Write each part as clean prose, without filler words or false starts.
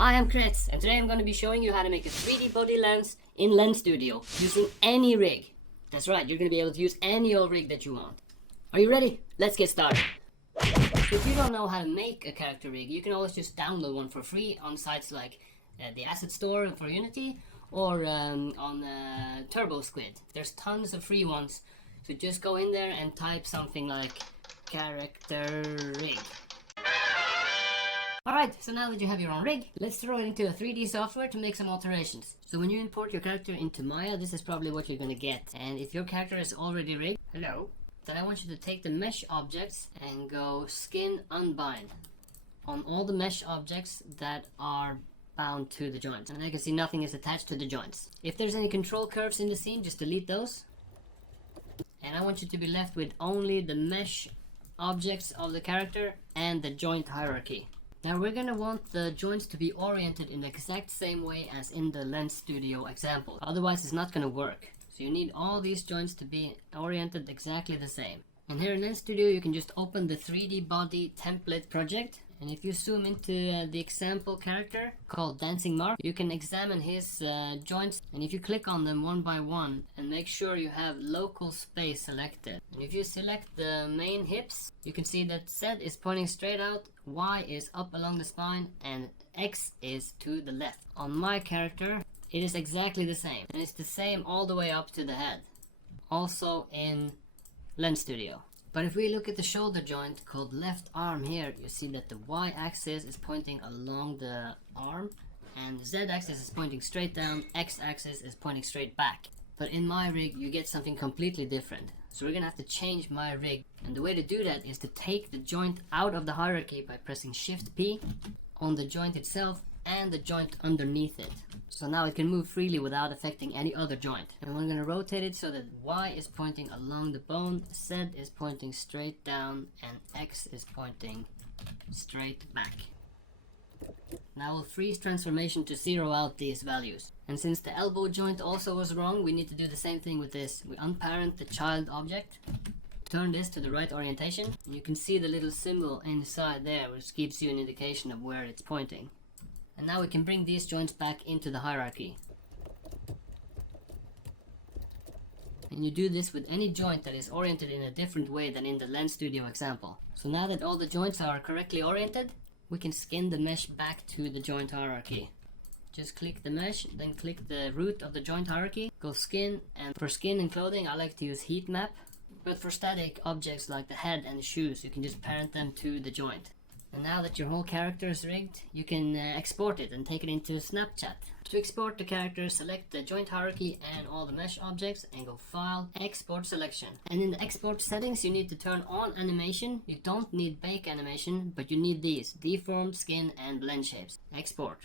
Hi, I'm Chris, and today I'm going to be showing you how to make a 3D body lens in Lens Studio using any rig. That's right, you're going to be able to use any old rig that you want. Are you ready? Let's get started. So if you don't know how to make a character rig, you can always just download one for free on sites like the Asset Store for Unity or on TurboSquid. There's tons of free ones, so just go in there and type something like character rig. Alright, so now that you have your own rig, let's throw it into a 3D software to make some alterations. So when you import your character into Maya, this is probably what you're gonna get. And if your character is already rigged, then I want you to take the mesh objects and go skin unbind on all the mesh objects that are bound to the joints. And I can see nothing is attached to the joints. If there's any control curves in the scene, just delete those. And I want you to be left with only the mesh objects of the character and the joint hierarchy. Now we're going to want the joints to be oriented in the exact same way as in the Lens Studio example. Otherwise it's not going to work. So you need all these joints to be oriented exactly the same. And here in Lens Studio you can just open the 3D body template project. And if you zoom into the example character called Dancing Mark, you can examine his joints. And if you click on them one by one and make sure you have local space selected. And if you select the main hips, you can see that Z is pointing straight out, Y is up along the spine, and X is to the left. On my character, it is exactly the same. And it's the same all the way up to the head. Also in Lens Studio. But if we look at the shoulder joint called left arm here, you see that the Y-axis is pointing along the arm and the Z-axis is pointing straight down, X-axis is pointing straight back. But in my rig you get something completely different. So we're gonna have to change my rig, and the way to do that is to take the joint out of the hierarchy by pressing Shift P on the joint itself and the joint underneath it. So now it can move freely without affecting any other joint. And we're going to rotate it so that Y is pointing along the bone, Z is pointing straight down, and X is pointing straight back. Now we'll freeze transformation to zero out these values. And since the elbow joint also was wrong, we need to do the same thing with this. We unparent the child object, turn this to the right orientation, and you can see the little symbol inside there which gives you an indication of where it's pointing. And now we can bring these joints back into the hierarchy. And you do this with any joint that is oriented in a different way than in the Lens Studio example. So now that all the joints are correctly oriented, we can skin the mesh back to the joint hierarchy. Just click the mesh, then click the root of the joint hierarchy, go skin, and for skin and clothing I like to use heat map. But for static objects like the head and the shoes, you can just parent them to the joint. And now that your whole character is rigged, you can export it and take it into Snapchat. To export the character, select the joint hierarchy and all the mesh objects and go File, Export Selection. And in the export settings you need to turn on animation. You don't need bake animation, but you need these: deformed, skin and blend shapes. Export.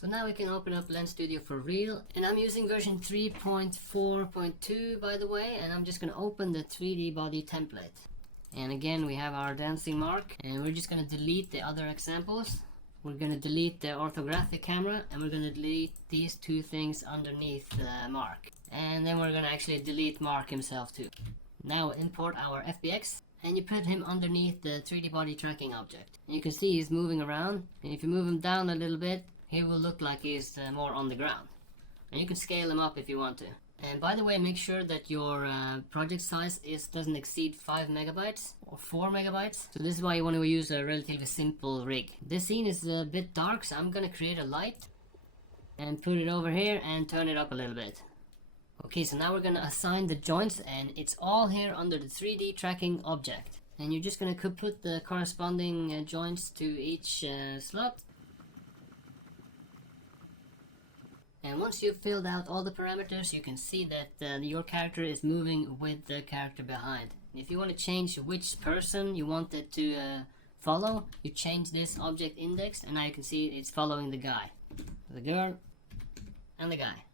So now we can open up Lens Studio for real, and I'm using version 3.4.2 by the way, and I'm just going to open the 3D body template. And again we have our dancing mark, and we're just going to delete the other examples. We're going to delete the orthographic camera, and we're going to delete these two things underneath the mark. And then we're going to actually delete Mark himself too. Now import our FBX, and you put him underneath the 3D body tracking object. And you can see he's moving around, and if you move him down a little bit, he will look like he's more on the ground. And you can scale him up if you want to. And by the way, make sure that your project size doesn't exceed 5 megabytes or 4 megabytes. So this is why you want to use a relatively simple rig. This scene is a bit dark, so I'm going to create a light and put it over here and turn it up a little bit. Okay, so now we're going to assign the joints, and it's all here under the 3D tracking object. And you're just going to put the corresponding joints to each slot. And once you've filled out all the parameters, you can see that your character is moving with the character behind. If you want to change which person you want it to follow, you change this object index, and now you can see it's following the guy, the girl, and the guy.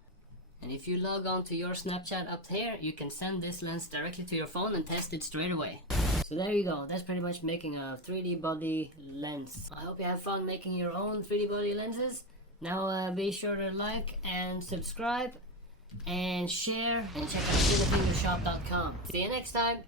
And if you log on to your Snapchat up here, you can send this lens directly to your phone and test it straight away. So there you go, that's pretty much making a 3D body lens. I hope you have fun making your own 3D body lenses. Now be sure to like and subscribe and share, and check out CineFingerShop.com. See you next time!